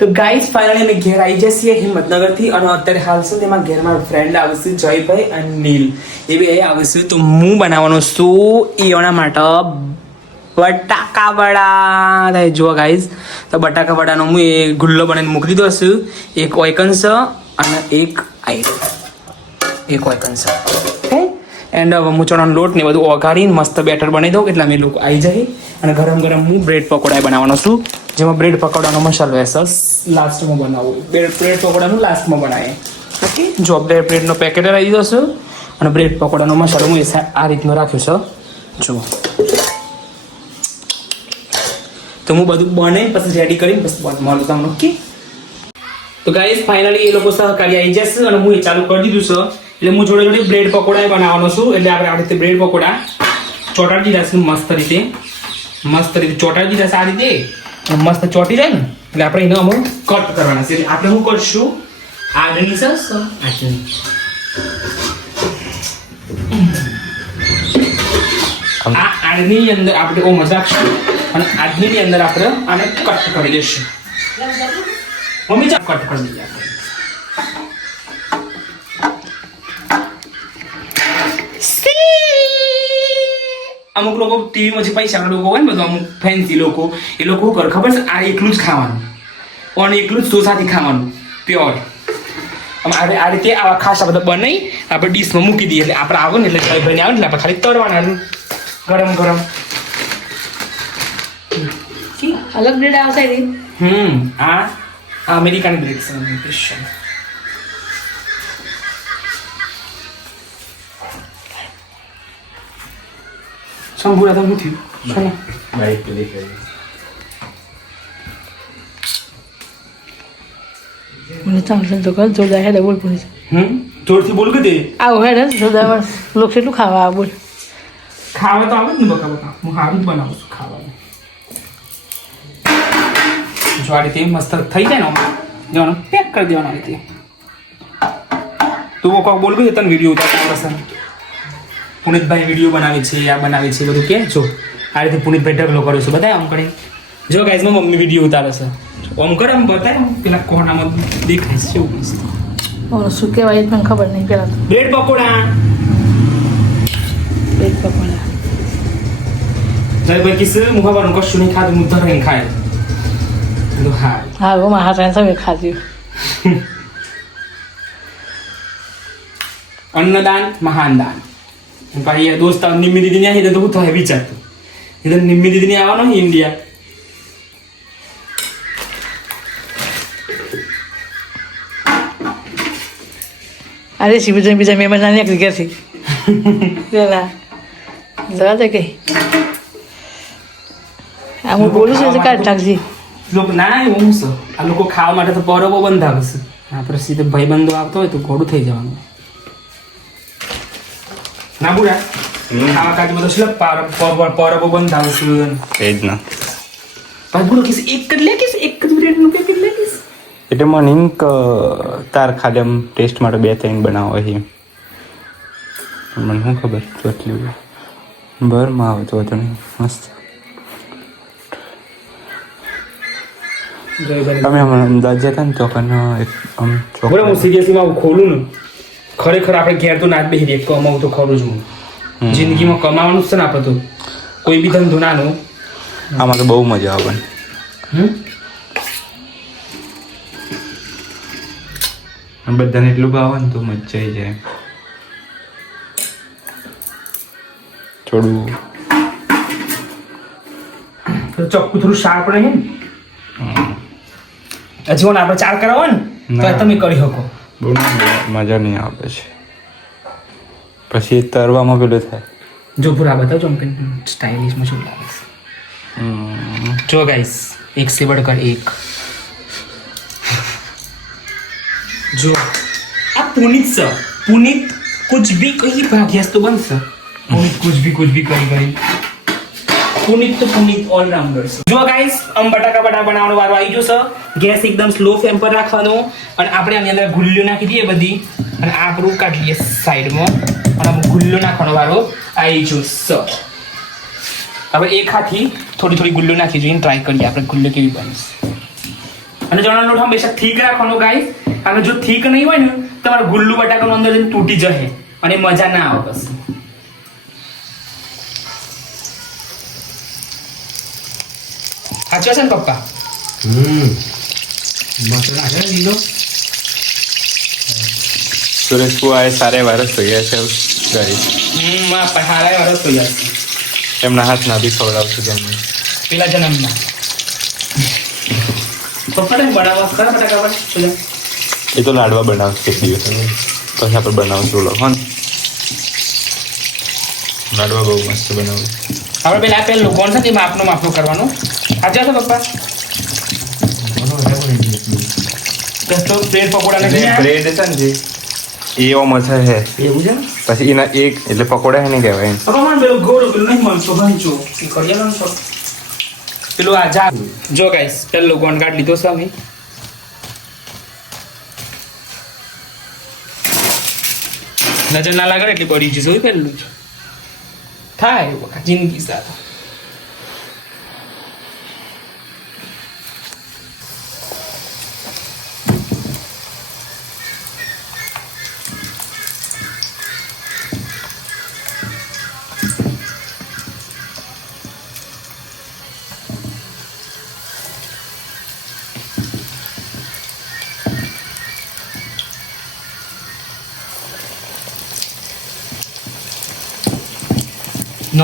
તો guys finally અમે ઘેર આવી જઈએ હિંમતનગરથી અને અત્યારે હાલ છે તેમાં ઘેર મારા ફ્રેન્ડ આવશે જયભાઈ અને નીલ. એ બે આવશે. તો હું બનાવવાનો છું એના માટે બટાકા વડા. જુઓ ગાઈસ તો બટાકા વડાનો હું એ ગુલ્લો બનાવીને મૂકી દીધો છું. એક ઓયકન છે અને એક આઈરો એક ઓયકન છે ઓકે એન્ડ હવે હું ચણાનો લોટ ને બધું ઓગાળીને મસ્ત બેટર બનાવી દઉં, એટલે અમે લોકો આવી જાય અને ગરમ ગરમ હું બ્રેડ પકોડા બનાવવાનો છું. જેમાં બ્રેડ પકોડાનો મસાલો એસસ લાસ્ટમાં બનાવું. બ્રેડ બ્રેડ પકોડાનું લાસ્ટમાં બનાવીએ. ઓકે જો બ્રેડ બ્રેડનો પેકેટ આવી જશે અને બ્રેડ પકોડાનો મસાલો હું આ રીતનો રાખ્યો છે જુઓ તો હું બધું બને પછી રેડી કરીને પછી મળું તમને ઓકે તો ગાઈસ ફાઇનલી એ લોકો સહકારી આવી જશે અને હું એ ચાલુ કરી દીધું છે. એટલે હું જોડે જોડે બ્રેડ પકોડા બનાવવાનો છું. એટલે આપણે આ રીતે બ્રેડ પકોડા ચોટાડી દીધા છે મસ્ત રીતે. મસ્ત રીતે ચોટાડી દીધા છે આ રીતે. મસ્ત ચોટી જાય ને એટલે આપણે એનો અમુક કટ કરવાના છે. એટલે આપણે શું કરશું? આડની સસ આટલી આ આડની અંદર આપણે બહુ મજા રાખશું અને આડની અંદર આપણે આને કટ કરી દઈશું મમ્મી ચા કટ કરી દઈએ આપણે. અમુક લોકો ટીવીમાં જે પૈસા લોકો હોય ને બધું અમુક ફેન્સી લોકો એ લોકો શું કરે ખબર છે? આ એકલું જ ખાવાનું. પણ એકલું જ સોસાથી ખાવાનું. પ્યોર આમ આ રીતે આવા ખાસા બધા બનાવી આપણે ડીશમાં મૂકી દઈએ. એટલે આપણે આવે ને એટલે ભાઈ ભાઈને આવે ને એટલે આપણે ખાલી તળવાના ગરમ ગરમ. અલગ બ્રેડ આવશે હમ આ અમેરિકાની બ્રેડ છે. શંભુરા તો શું થયું છે ને મને ચાલશે તો કર જોરદાર હેડે બોલ બોલ હમ જોરથી બોલ કે તે આવું હેડે જોરદાર લોકો કેટલું ખાવા આ બોલ ખાવા તો આવે જ ને બકા બકા હું સારું જ બનાવું છું ખાવાનું જો આ રીતે મસ્ત થઈ જાય ને જવાનું પેક કરી દેવાનું આ રીતે તું કોક બોલ કે તને વીડિયો ઉતારતા આવડશે પુનિતભાઈ વીડિયો બનાવે છે આ બનાવે છે બધું કે જો આ રીતે પુનિતભાઈ ઢગલો કર્યો છે બધા આમ કરી. જો ગાઈઝમાં મમ્મી વીડિયો ઉતારે છે. ઓમ કરે આમ બતાય પેલા કોનામાં દેખાય છે એવું ઓલો શું કહેવાય પણ ખબર નહીં પેલા બ્રેડ પકોડા. બ્રેડ પકોડા. જયભાઈ કિસ મુખાવાનું કશું નહીં ખાધું હું ધરાઈને ખાય. હા. હા હું હાથ તમે ખાધી. અન્નદાન મહાન દાન. પાછી એ દોસ્ત નિમ્મી દીદી ને આવી તો હું થાય વિચારતું એ તો નિમ્મી દીદી ને આવવાનો ઇન્ડિયા અરે શિવ જઈને બીજા મહેમાન ના નીકળી ગયાથી પેલા જવા દે કઈ આ હું બોલું છું તો કાઢ નાખજી લોકો ના એવું છે આ લોકો ખાવા માટે તો પરબો બંધાવે છે આપણે સીધે ભાઈબંધો આવતો હોય તો ઘોડું થઈ જવાનું ના બુડા ખાવા કાઢી બધો છે પાર પર- પરબો બંધાવે છે એ જ ના ભાઈ બુડો કીસ એક જ એક જ એટલે મને એમ કે તાર ખાલી આમ ટેસ્ટ માટે બે ત્રણ બનાવો છે. મને શું ખબર? ચોટલી બરમાં આવે હતો મસ્ત. તમે હમણાં અમદાવાદ જતા ને તો આમ બરાબર હું સિરિયસલી ખોલું ને. ખરેખર આપણે ઘેર તો ના જ બેહીએ કમાવું તો ખરું જ હું. જિંદગીમાં કમાવાનું જ છે ને આપણે તો. કોઈ બી ધંધો નાનો. આમાં તો બહુ મજા આવે. હમ? બધાને એટલું ભાવે ને તો મજા આવી જાય. થોડું. ચોખ્ખું ચક્કુ થોડું શાર્પ રહે ને? હજી આપણે ચાર કરાવો ને તો તમે કરી શકો. બહુ મજા નહીં આવે છે પછી એ તરવામાં પેલું થાય જો પૂરા બતાવજો આમ કંઈક સ્ટાઇલિશમાં શું લાગે છે હમ. જો ગાઈસ એક से बढ़कर एक જો આ પુનિત છે પુનિત કુછ ભી કહી ભાગ્યસ તો બનશે પુનિત કુછ ભી કુછ ભી કરી કરી પુનિત તો પુનિત ઓલરાઉન્ડર છે. જુઓ ગાઈસ આમ બટાકા બટા બનાવવાનો વારો આવી ગયો છે. ગેસ એકદમ સ્લો ફ્લેમ પર રાખવાનો. અને આપણે આની અંદર ગુલ્લીઓ નાખી દઈએ બધી. અને આપણું લઈએ સાઈડમાં અને આમ ગુલ્લો નાખવાનો વારો આવી ગયો છે. હવે એક હાથી થોડી થોડી ગુલ્લો નાખી જોઈએ ટ્રાય કરીએ આપણે ગુલ્લો કેવી બનશે અને જણાવવાનું હંમેશા થીક રાખવાનો ગાઈસ કારણ જો થીક નહીં હોય ને, તમારે ગુલ્લુ બટાકાનું અંદર જઈને તૂટી જશે. અને મજા ના આવે પછી સાચો છે ને પપ્પા સુરેશ કુઆ એ સારે વારસ થઈ ગયા છે ગાઈસ હમમાં પહાડા વાળો તો યાર એમના હાથના બી ખવડાવશું તમને પેલા જન્મના પપ્પા ને બનાવવા ખરા બટાકા પર ચલો એ તો લાડવા બનાવશે દિવસ પછી આપણે બનાવશું લો હા? લાડવા બહુ મસ્ત બનાવું આપણે પેલા પેલું કોણ છે તે માપનો માપનો કરવાનો સાચા છે પપ્પા. તો બ્રેડ પકોડા નથી બ્રેડ છે ને જે એ ઓમ છે હે. એવું છે પછી એના એક એટલે પકોડા હે ને કહેવાય પપ્પા મને ગોળ પેલું નહીં મળતો ભંચો કરીએ તો. પેલું આ જા. જો ગાઈસ પેલો ગોન કાઢ લીધો છે અમે. નજર ના લાગે ને એટલી બળી જશે પેલું? થાય જિંદગી સાથે.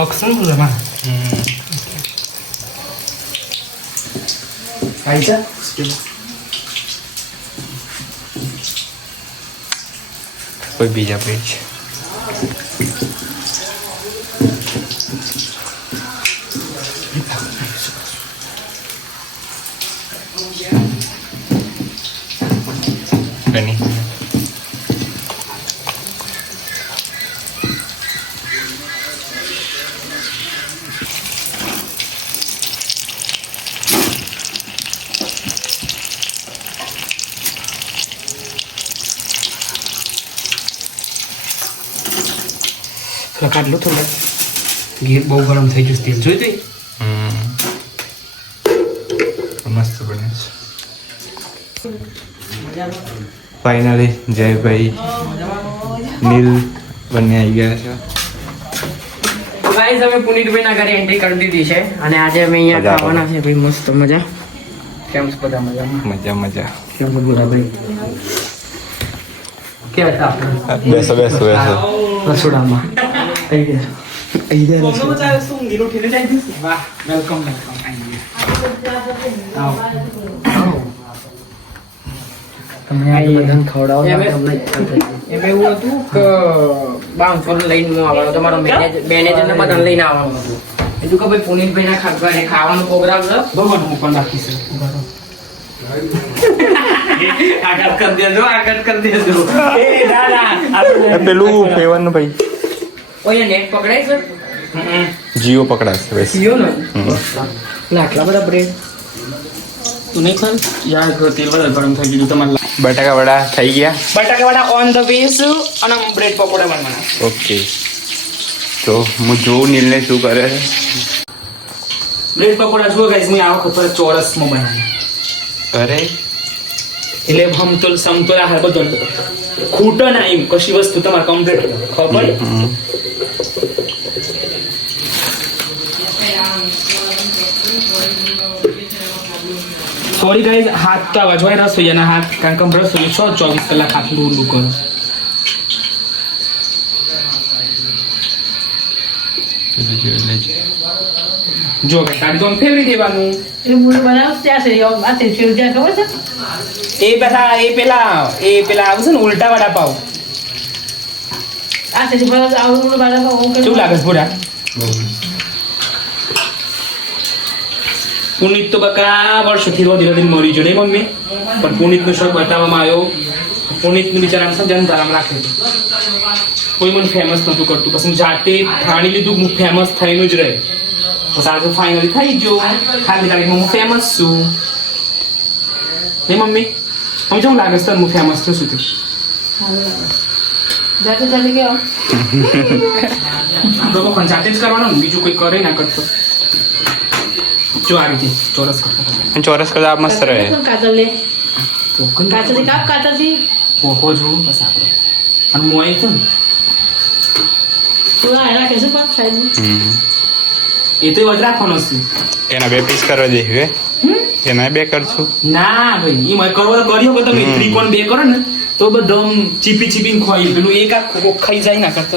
નોકસન બોલે માં આવી જા કોઈ બીજા પેજ બની થોડા કાઢ લો થોડા ઘી બહુ ગરમ થઈ ગયું છે તેલ. જોઈ તું મસ્ત બને છે. ફાઇનલી જયભાઈ નીલ બંને આવી ગયા છે. ગાઈસ અમે પુનીતભાઈ ના ઘરે એન્ટ્રી કરી દીધી છે અને આજે અમે અહીંયા ખાવાના છે ભાઈ મસ્ત મજા. કેમ છે બધા મજામાં? મજા મજા. કેમ છે બધા ભાઈ? કેવા હતા બેસો બેસો બેસો. રસોડામાં. થઈ ગયા અહીં ગયા રસોડા. વાહ વેલકમ વેલકમ તમે આ બધાને ખવડાવો તમને ઈચ્છા થઈ એમ એવું હતું કે બાઉન્સર લઈને હું આવવાનો તમારો મેનેજર મેનેજરને બધાને લઈને આવવાનું હતું બીજું કે ભાઈ પુનીતભાઈ ના ખા- ઘરે ખાવાનો પ્રોગ્રામ છે ભગવાન હું પણ રાખીશ આગળ કરી દેજો આગળ કરી દેજો એ દાદા એ પેલું પેવાનું ભાઈ ઓ અહીંયા નેટ પકડાય છે? જીઓ પકડાશે બેસ. જીઓ ને હમ. એટલે આટલા બધા બ્રેડ તું નહીં ખાન? યાર તેલ વધારે ગરમ થઈ ગયું તમારે બટાકા વડા થઈ ગયા. બટાકા વડા ઓન ધ બેસ અને બ્રેડ પકોડા બનવાના ઓકે. તો હું જોઉં નીલને શું કરે છે. બ્રેડ પકોડા જુઓ ગાઈસ મેં આ વખત ચોરસમાં બનાવ્યા. અરે. એટલે સમતોલ સમતોલ આહાર બધો. ખૂટો ના એમ કશી વસ્તુ તમારે કમ્પ્લીટ ખબર? હમ. સોરી ગાઈઝ હાથ તો આવા જોઈએ હાથ કારણ કે રસોઈ છ ચોવીસ કલાક હાથ ઊંડું કરો. જો કે તારી તો ફેરવી દેવાનું. એ મૂળ બનાવ ત્યાં છે આ છે શિવ ખબર છે? એ પેલા એ પેલા એ પેલા આવશે ને ઉલટા વડા પાવ આ છે બરાબર આવું મૂળ બનાવવા હું કેવું લાગે છે ભૂરા? પુનિત તો બકા વર્ષોથી રોજ રોજ મરી જોડે મમ્મી. પણ પુનિતનો શોખ બતાવવામાં આવ્યો. પુનિતનું બિચારા સમજાને ધરામ રાખે છે? કોઈ મને ફેમસ નતું કરતું. પછી હું જાતે ઠાણી લીધું હું ફેમસ થઈને જ રહે. પછી આજે ફાઇનલી થઈ ગયો. ખાલી તારીખમાં હું ફેમસ છું. નહીં મમ્મી મમ્મી કેવું લાગે છે? હું ફેમસ છું તે જાતે ચાલી ગયો આપણો પણ જાતે જ કરવાનો ને? બીજું કોઈ કરે ના કરતો. જો આ રીતે ચોરસ કરતા અને ચોરસ કરતા મસ્ત રહે. કાતર લે. ટોકન કાતરથી કાપ કાતરથી પોકો જો બસ આપણે અને મોય તું પણ સાઈડમાં એ તો વધ રાખવાનો છે. એના બે પીસ કરવા દે કે એના બે કરશું. ના ભાઈ એ મેં કરવો તો કર્યો પણ તમે ત્રિકોણ બે કરો ને. તો બધો ચીપી ચીપી ખોઈ પેલું એક આ ખાઈ જાય ના કરતો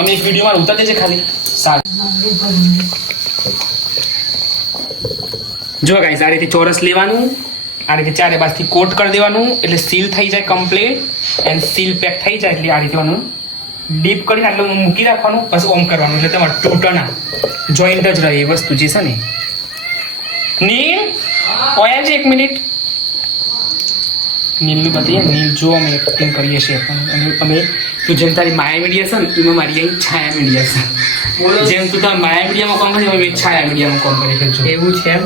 અમે એક વિડીયોમાં ઉતાર દેજે ખાલી. સારું. જો ગાઈસ આ રીતે ચોરસ લેવાનું, આ રીતે ચારે બાજુથી કોટ કરી દેવાનું, એટલે સીલ થઈ જાય કમ્પ્લીટ એન્ડ સીલ પેક થઈ જાય, એટલે આ રીતે આનું ડીપ કરીને આટલું મૂકી રાખવાનું પછી ઓમ કરવાનું. એટલે તમારે તૂટે ના જોઈન્ટ જ રહે એ વસ્તુ જે છે ને નીલ? ઓયા છે એક મિનિટ. નીલનું બતાવીએ નીલ જો અમે કુકિંગ કરીએ છીએ. પણ અમે તું જેમ તારી માયા મીડિયા છે ને એમાં મારી અહીં છાયા મીડિયા છે. જેમ તું તારા માયા મીડિયામાં કોમ કરી અમે છાયા મીડિયામાં કોમ કરી છે એવું છે એમ?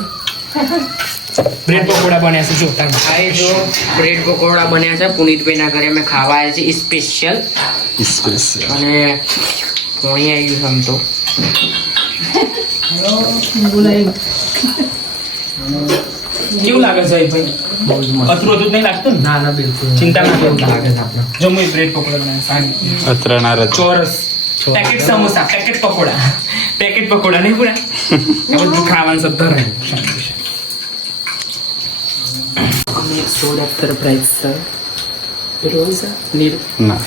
બ્રેડ પકોડા બન્યા છે જો તાર. ભાઈ જો બ્રેડ પકોડા બન્યા છે. પુનિતભાઈના ઘરે અમે ખાવા આવ્યા છીએ સ્પેશિયલ અને પોણી આવી ગયું છે આમ બોલાય. કેવું લાગે છે ભાઈ? અતરું અતરું નહીં લાગતું ના? ના બિલકુલ ચિંતા ના કરતા. લાગે છે આપણે જો હું બ્રેડ પકોડા સારી. અત્રના રથ ચોરસ. Packet samosa packet pakora. Packet pakora નહીં પૂરા બધું ખાવાનું સબ ધર અમે સોડા સરપ્રાઈઝ સર રોઝ નીર ના.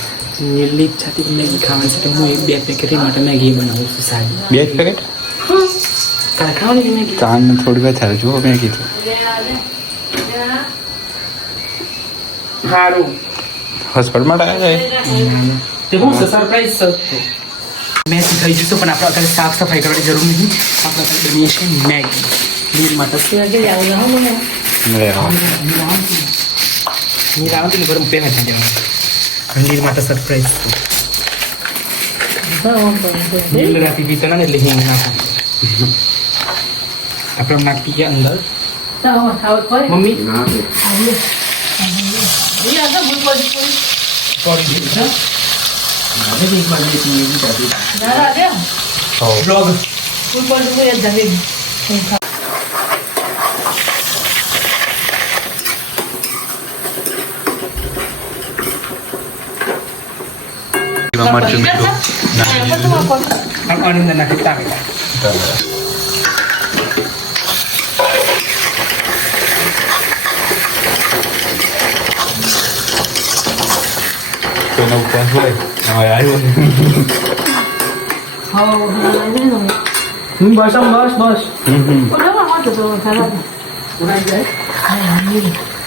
નીરની ઈચ્છાથી મેગી ખાવાની છે તો હું એક બે પેકેટ માટે મેગી બનાવું છું સારી બે પેકેટ કાન થોડી વાર થાય જુઓ મેં કીધું. સારું હોસ્પિટલમાં આવ્યા જાય? તે બહુ સરપ્રાઈઝ સર મેં થઈ જશે પણ આપણે અત્યારે સાફ સફાઈ કરવાની જરૂર નહીં. આપણે અત્યારે બનીએ છીએ મેગી. નીર માટે. તું. નીર આવતી ગરમ થઈ જવાનું નીર તો સરપ્રાઈઝ નીલ રાતી પીતો ને એટલે હિંગ નાખું આપણે નાખી ગયા અંદર મમ્મી સોરી બ્લોગ મરચું મીઠું આની અંદર નાખી ટામેટા કોઈનો ઉપવાસ હોય હવે આવ્યો બસ આમ બસ બસ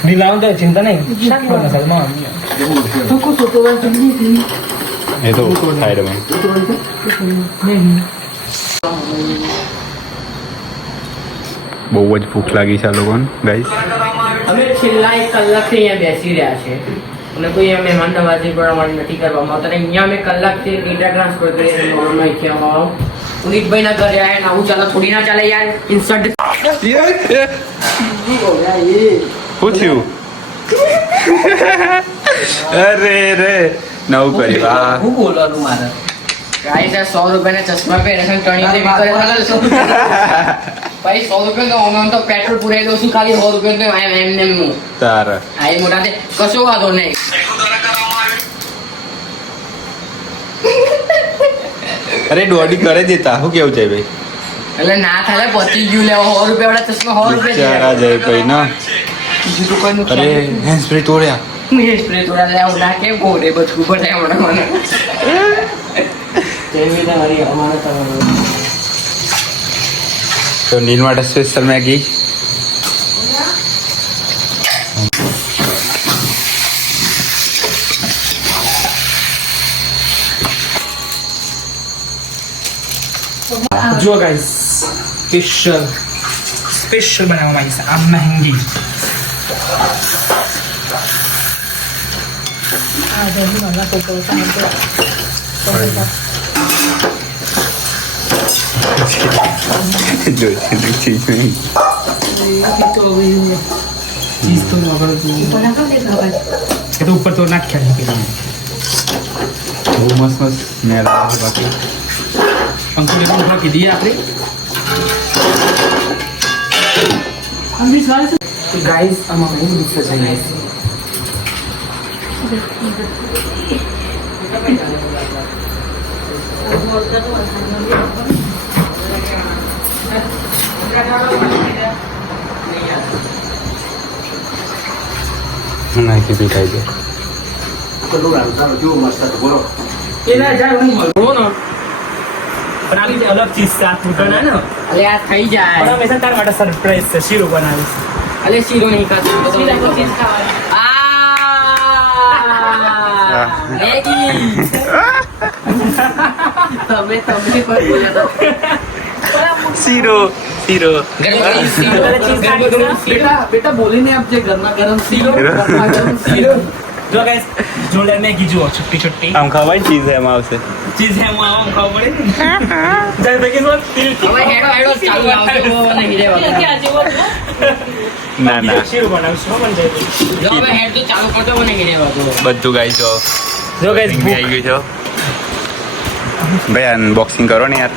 નીલાવ તો ચિંતા નહીં શાક બને સલમાન એ તો સાઈડમાં બહુ જ ભૂખ લાગી છે આ લોકોને ગાઈસ અમે છેલ્લા એક કલાકથી અહીંયા બેસી રહ્યા છે અને કોઈ નવાજી પણ અમારી નથી કરવામાં આવતા. અહીંયા અમે કલાકથી ડેટા ટ્રાન્સફર છીએ નોર્મલ પુનિતભાઈ ના ઘરે આવ્યા ને આવું ચાલે થોડી ના ચાલે યાર. ઇન્સર્ટ શું થયું? અરે રે નવું કર્યું. આ હું બોલવાનું મારે? ગાઈસ આ સો રૂપિયાના ચશ્મા પહેરે છે ટણી દેવી કરે ભાઈ સો રૂપિયા તો અમે તો પેટ્રોલ પુરાઈ દઉં છું ખાલી સો રૂપિયા તો એમ એમ ને એમ હું. તારા. આ મોટા દે કશો વાંધો નહીં. અરે દોડી કરે દેતા શું કેવું છે ભાઈ? એટલે ના થાય પતી ગયું લે સો રૂપિયા વાળા ચશ્મા સો રૂપિયા જાય ભાઈ ના. બીજું તો કોઈ નુકસાન અરે હેન્ડ સ્પ્રે તોડ્યા. હેન્ડ સ્પ્રે થોડા લેવું ના કેમ ગોડે બધું પડે હમણાં મને જેવી તમારી અમારે તમારું તો નીલ માટે સ્પેશિયલ મેગી જો ગાઈસ સ્પેશિયલ સ્પેશિયલ બનાવવામાં આવી છે. આ મહેંગી. જો ચીજ નહીં ચીઝ તો એ તો ઉપર તો નાખ્યા છે બહુ મસ્ત મસ્ત સ્મેલ આવે બાકી. આપણે. તો ગાઈસ આમાં બહુ મિક્સ થઈ જાય મળવો ને પણ આવી રીતે અલગ ચીજ આ તૂટણા ને અલે આ થઈ પણ જાય હંમેશા તારા માટે સરપ્રાઈઝ છે શીરો બનાવીશ અલે શીરો નહીં ખાતો. શીરો ચીઝ ખાવાની. આ! મેગી! તમે તમે પણ. શીરો. શીરો બેટા બોલીને આપજે ગરમા ગરમ શીરો ગરમ શીરો જો ગાઈસ જોડે મેગી જુઓ છુટ્ટી છુટ્ટી આમ ખવાય ચીઝ એમાં આવશે. ચીઝ હે આમ ખાવ પડે જાય ભેગી સો તિલ હવે હેડો હેડો ચાલુ આવજો બહુ નહીં એટલે રહેવાનું. કે આજે બોલ. ના ના. શીરો બનાવશું હો જાય જો હવે હેડ તો ચાલુ કરતો મને નહીં રહેવાનું. બધું ગાઈ છો જો ગાઈસ આવી ગઈ છો. ભાઈ અનબોક્સિંગ કરો ને યાર.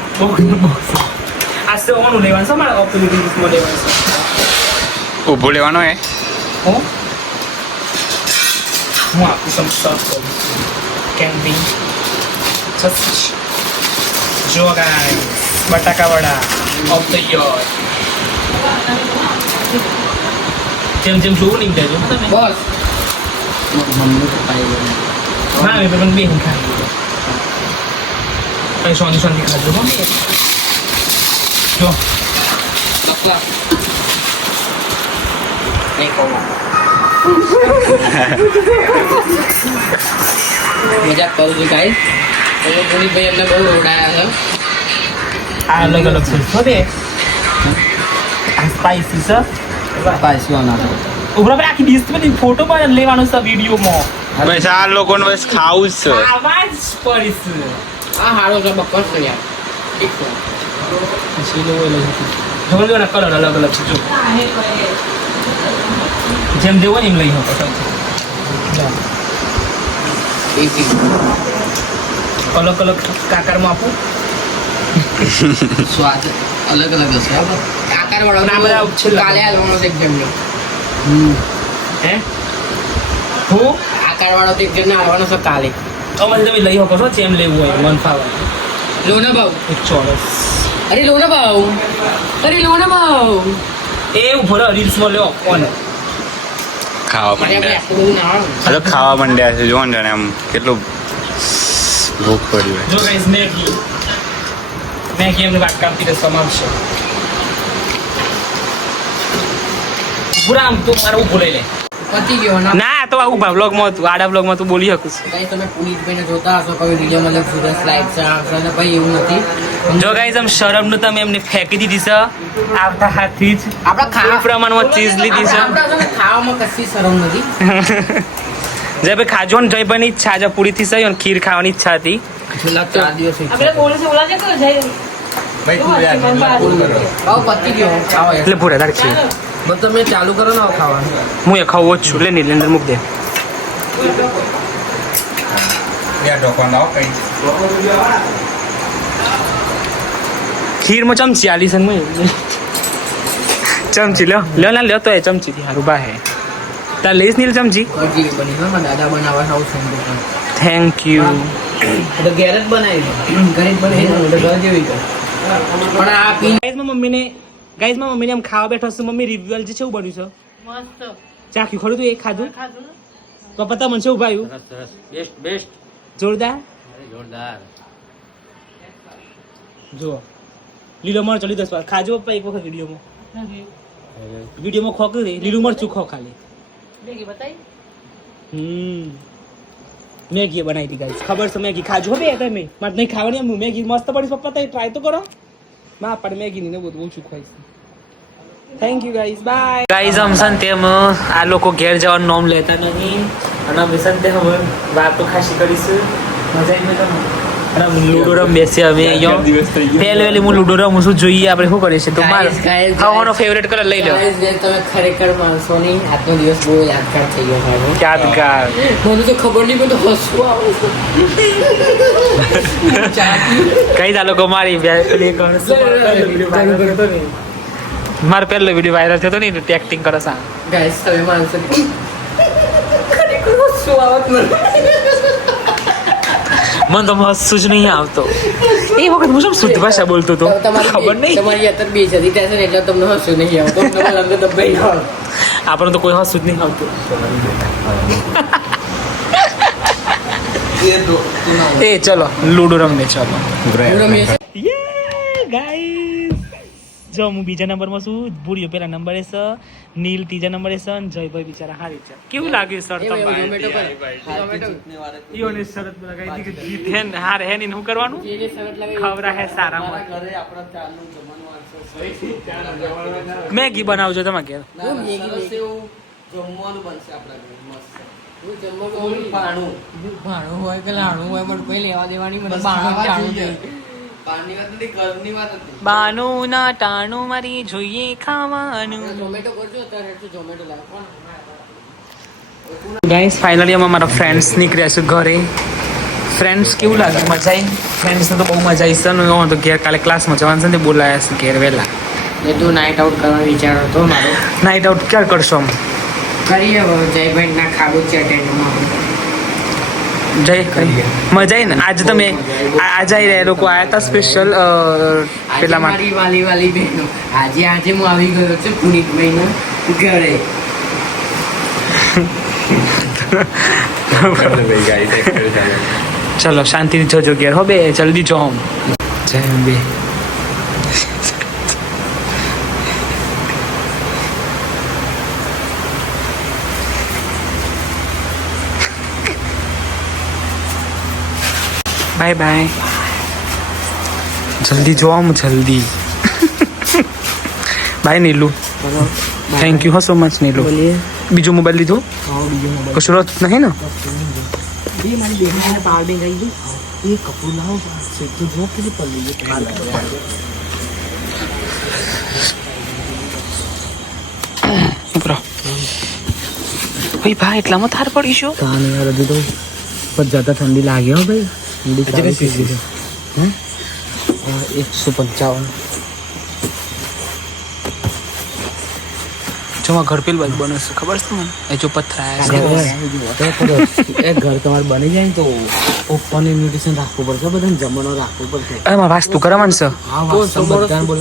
આ સે ઓનું લેવાનું છે મારા ઓપોર્ચ્યુનિટીઝમાં લેવાનું છે ઊભો લેવાનો હે હું હું આપું સમ સર્વ કરું કેમ્પિંગ જો ગાઈસ બટાકા વડા ઓફ ધ યર જેમ જેમ જોવું નહીં દેજો હો તમે બસ હા મેં પણ બે ખાઈ પછી શાંતિ શાંતિ ખાજો હો કહું. મજાક કરું છું. હવે અમને બહુ રોડાયા છે. આ અલગ અલગ છે. તો? દે આ સ્પાઈસી છે? સ્પાઈસી વાળા. ઉભરા પર આખી ડિશ બધી ફોટો પણ લેવાનો છે વિડીયોમાં બસ આ લોકોને બસ ખાવું છે. આવાજ પડીશ આ હારો છે છે યાર. ઠીક છે જો કલર અલગ અલગ છે જો જેમ જેવો ને એમ લઈ શકો. અલગ અલગ કાકરમાં આપું સ્વાદ અલગ અલગ હશે. આકાર વાળો ના, બધા તો છેલ્લા. કાલે આલવાનો છે એક હે હું આકાર વાળો તો એક જણને આલવાનો છે કાલે અમારે તમે લઈ શકો છો જેમ લેવું હોય મન ફાવે લોના ભાવ ચોરસ અરે લોના ભાવ. અરે લોના ભાવ. એ ઊભો રહ્યો રીલ્સમાં લ્યો ઓન. ખાવા માંડ્યા. તો ખાવા માંડ્યા છે જોવો ને જાણે આમ કેટલું ભૂખ પડી હોય. જો ગાઈસ મેગી. મેગી એમને વાટકામથી રસવામાં આવશે પૂરા આમ તું મારું ભૂલે લે. પતી ગયો ના તો આ ઊભા બ્લોગમાં હતું આડા બ્લોગમાં તું બોલી શકું કઈ તમે પુનિતભાઈને જોતા હશો કોઈ વિડીયોમાં મતલબ સુરત લાઈવ છે અને ભાઈ એવું નથી. જો ગાઈસ આમ શરમનું તમે એમને ફેંકી દીધી છે આવતા હાથથી જ આપણા ખાવા પ્રમાણમાં ચીઝ લીધી છે. છે ખાવામાં કશી શરમ નથી. જય ભાઈ ખાજો ને જયભાઈની ઈચ્છા છે પૂરી થઈ સહી અને ખીર ખાવાની ઈચ્છા હતી. છેલ્લા ચાર દિવસ છે જાય. એટલે પૂરા તાર ખીર બસ તમે ચાલુ કરો ને ખાવાનું. હું એ ખાવું જ છું લે નીલેન્દ્ર મૂક દે. ખીરમાં ચમચી આલી છે ને ચમચી લ્યો. લ્યો ના લ્યો તો એ ચમચી થી હારું બા હે. તાર લઈશ નીલ ચમચી? દાદા બનાવવા આવું થેન્ક યુ ઘેર જ બનાવી ઘરે જ બની ઘર જેવી પણ આ પી ગાઈઝમાં મમ્મીને ગાઈઝમાં મમ્મીને આમ ખાવા બેઠો છું. મમ્મી રિવ્યુઅલ જે છે એવું બન્યું છે. મસ્ત. ચાખ્યું ખરું તું એ ખાધું? ખાધું તો પતા મને છે ઊભા આવ્યું બેસ્ટ બેસ્ટ જોરદાર? જોરદાર. જુઓ. લીલો મરચો લીધો સ્વાદ. ખાજો પપ્પા એક વખત વિડીયોમાં. વિડીયોમાં ખોક દે લીલું મરચું ખો ખાલી. હમ. મેગી બનાવી હતી ગાઈસ ખબર છે મેગી? ખાજો બે તમે મારે નહીં ખાવાની એમ મેગી મસ્ત પડી પપ્પા તમે ટ્રાય તો કરો. માં પણ મેગી ને બધું ઓછું ખાઈશ thank you guys bye guys આમ છે આ લોકો ઘેર જવાનું નામ લેતા નહીં. અને અમે સંતે હવે વાતો ખાસી કરીશું. મજા આવી તમને? રમ બેસી અમે અહીંયા પહેલી વહેલી હું લુડો રમું છું જોઈએ આપણે શું કરીએ છીએ. તો મારો ખાવાનો ફેવરેટ કલર લઈ લો. તમે ખરેખર માણસો નહીં. આજનો દિવસ બહુ યાદગાર થઈ ગયો મારો. યાદગાર. મને તો ખબર નહીં પણ હસવું આવે. કઈ લોકો મારી બે- પેલી એક મારો પહેલો વીડિયો વાયરલ થયો નહીં ને તે એક્ટિંગ કરે સા ગાઈસ તમે માનશો મને. તો હસવું જ નહીં આવતો. એ વખત હું શું શુદ્ધ ભાષા બોલતો હતો? તમારી ખબર નહીં. તમારી અત્યારે બે જતી થશે ને એટલે તમને હસું નહીં આવતો. તમારે અંદર દબાઈ. આપણને તો કોઈ હસું જ નહીં આવતું. એ ચલો લૂડો રમીએ ચલો. રમીએ. ગાઈસ જો હું બીજા નંબરમાં છું ભૂરીઓ પહેલા નંબરે છે નીલ ત્રીજા નંબરે છે અને જયભાઈ બિચારા હારી છે. કેવું લાગ્યું સર તમને? શરત લગાવી હતી કે જીત હે ને હાર હે ને શું કરવાનું? ખવરા હે આવશે મેગી બનાવજો તમે ઘેર. જમવાનું બનશે આપણા ઘરે ભાણું. હોય કે લાણું હોય પણ કોઈ લેવા દેવાની મને બસ ભાણું ખાવા બાનું ના ટાણું મારી જોઈએ ખાવાનું. ગાઈસ ફાઇનલી અમે મારા ફ્રેન્ડ્સ નીકળ્યા છે ઘરે. ફ્રેન્ડ્સ કેવું લાગ્યું મજા આવી? ફ્રેન્ડ્સને તો બહુ મજા આવી છે. ને હું તો ઘેર કાલે ક્લાસમાં જવાનું છે ને બોલાયા છે ઘેર વહેલા. એ તો નાઇટ આઉટ કરવાનો વિચાર હતો મારો. નાઇટ આઉટ ક્યાં કરશો અમે કરીએ જયભાઈ ના ખાબુ છે ટેન્ટમાં જય કરીએ મજા આવી ને? આજે તમે આજ આજે આવી રહ્યા લોકો આવ્યા હતા સ્પેશિયલ પેલા માટે. વાલી વાલી બહેનો. આજે આજે હું આવી ગયો છું પુનિતભાઈના ઘરે. ચલો શાંતિથી જજો ઘેર. હો બે જલ્દી જો હમ જય બે બાય બાય જલ્દી જો આમ જલ્દી. બાય નીલુ થેન્ક યુ હો સો મચ નીલુ બીજો મોબાઈલ લીધો? કશું રત નહીં ને? ભાઈ ભાઈ એટલામાં થાર પડીશું કાન યાર હજુ તો પણ જતા ઠંડી લાગ્યો હો ભાઈ. એકસો પંચાવન જો ઘર પેલ બાજુ બને છે ખબર છે મને એ જો પથરાયા છે એ ઘર તમારે બની જાય ને તો ઓપન ઇન્વિટેશન રાખવું પડશે બધાને જમવાનો રાખવું પડશે એમાં વાસ્તુ કરવાનું છે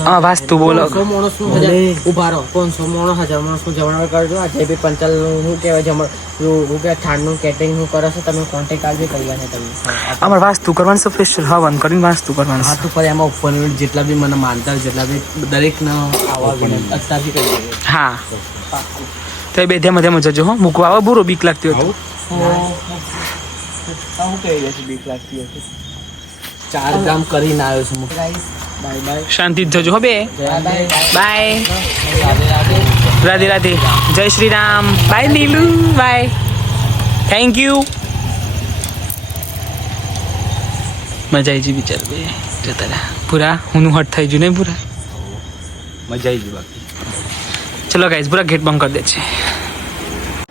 હા વાસ્તુ બોલો માણસનું હજાર- ઊભા રહો પાંચસો માણસ હજાર માણસનું જમણવાર કરજો આ જે બી પંચાલ શું કહેવાય જમણ શું કહેવાય થાળનું કેટરિંગ કરે છો તમે કોન્ટેક્ટ આવજો કરી છે તમે અમારે વાસ્તુ કરવાનું છે હા વન કરીને વાસ્તુ કરવાનું હા તો એમાં ઉપર જેટલા બી મને માનતા હોય જેટલા બી દરેકને આવવા અત્યારથી કરી દેજો હા. તો એ બે ધ્યાન ધ્યાન જજો હો. મૂકવા આવે બુરો બીક લાગતી હોય શું કહી રહ્યા છે બીક લાગતી હતી ચાર કામ કરીને આવ્યો છું બાય બાય શાંતિ જજો હો બે. Bye bye Radhe Radhe. જય Shri Ram bye Nilu bye thank you મજા આવી ગઈ બિચાર બે. જતા રહ્યા. પૂરા હું હટ થઈ ગયું નહીં પૂરા મજા આવી ગઈ બાકી. ચલો ગાઈઝ પૂરા ગેટ બંધ કરી દે છે.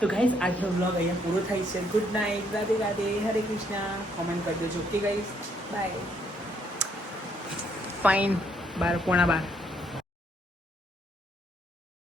તો ગાઈઝ આજનો બ્લોગ અહીંયા પૂરો થાય છે. Good night Radhe Radhe. Hare Krishna. Comment કરી દેજો. ઓકે ગાઈઝ બાય ફાઇન બાર પોણા બાર.